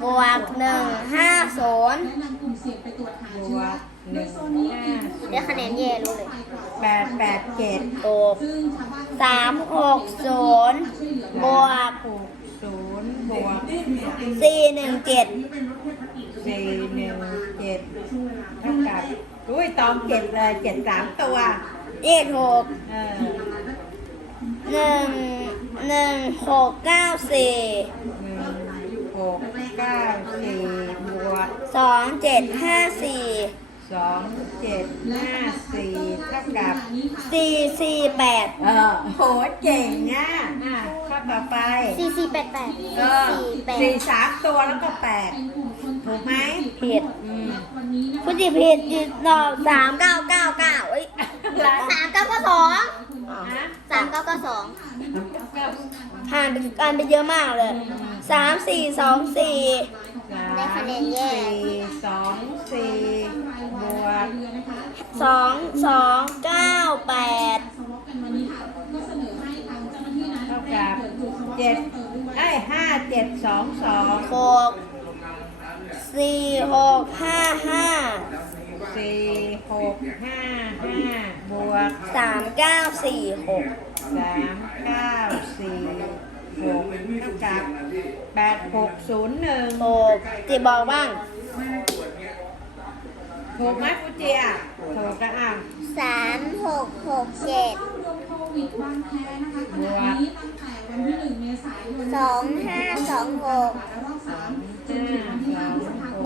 บวกหนึ่1 5 0บวก1 5เดี๋ยวคะแนนเย่รู้เลยแแปปดดเจ็ดตกศูนย์บวกหกศูนย์บวกสี่หนึ่งเจจ็็ดดสี่่หนึงเเท่ากับอุ้ยตองดเลยเจ็ดสามตัวเจ็ดหกหนึ่งหนึ่งหกเก้าสี่สองเจ็ดห้าสี่สองเจ็ดห้าสี่เท่ากับสี่สี่แปดโหเก่งเนี่ยข้อต่อไปสี่สี่แปดแปดสี่สามตัวแล้วก็แปดถูกไหมผิดคุณจีผิดจีหนอสามเก้าเก้าเก้า้ยสามเก้าก็สองสามเก้าก็สองผ่านไปอ่านไปเยอะมากเลยสามสี่สองสี่สองสองเก้าแปดเก้าแปดเจ็ดไอ้ห้าเจ็ดสองสองหกสี่หกห้าห้าสี่หกห้าห้าบวกสามเก้าสี่หกสามเก้าสี่แปดหกศูนย์หนึ่งโอ้จีบอกบ้างถูกไหมคุณเจียถูกนะอ่ะสามหกหกเจ็ดสองห้าสองหกห้าสองหกต้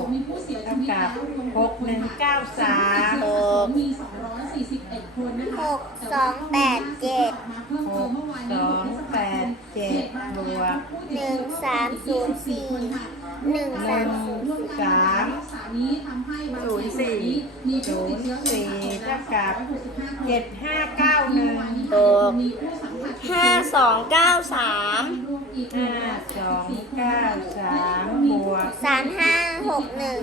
องกลับหกหนึ่งเก้าสามหกสองแปดเจ็ดหนึ่งสามศูนย์สี่หนึ่งสามศูนย์สามศูนย์สี่ศูนย์สี่เท่ากับเจ็ดห้าเก้าหนึ่งตกห้าสองเก้าสามห้าสองเก้าสามบวกสามห้าหกหนึ่ง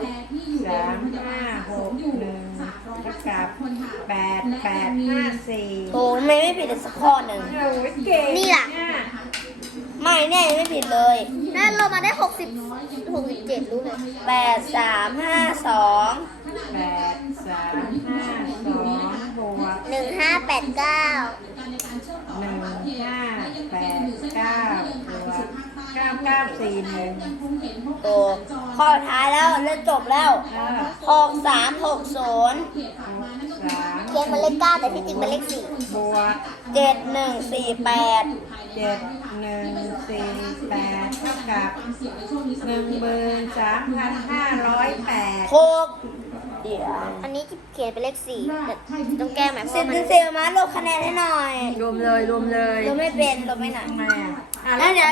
สามห้าหกหนึ่งเท่ากับแปดแปดห้าสี่โอ้ไม่ไม่ผิดแต่สักข้อหนึ่งนี่แหละม่แน่ไม่ผิดเลยแน่ลงมาได้หกสิบหกสิบเจ็ดรู้ไหมแปดสามห้าสองแปดสามห้าสองบวกหนึ่งห้าแปดเก้าหนึ่งห้าแปดเก้าก้าสี่หนึ่งตัวข้อท้ายแล้วเล่จบแล้วหกสามหกศูนย์เขียนเป็นเลขเก้าแต่ที่จริงเป็นเลขสี่บวกเจ็ดหนึ่งสี่แปดเจ็ดหนึ่งสี่แปดเท่ากับหนึ่งหมื่นสามพันห้าร้อยแปดหกอันนี้เขียนเป็นเลขสี่ต้องแก้หมายเพราะมันเซลเซลมาลงคะแนนให้หน่อยรวมเลย รวมเลย รวมไม่เป็น รวมไม่หนักมาแล้วเดี๋ยว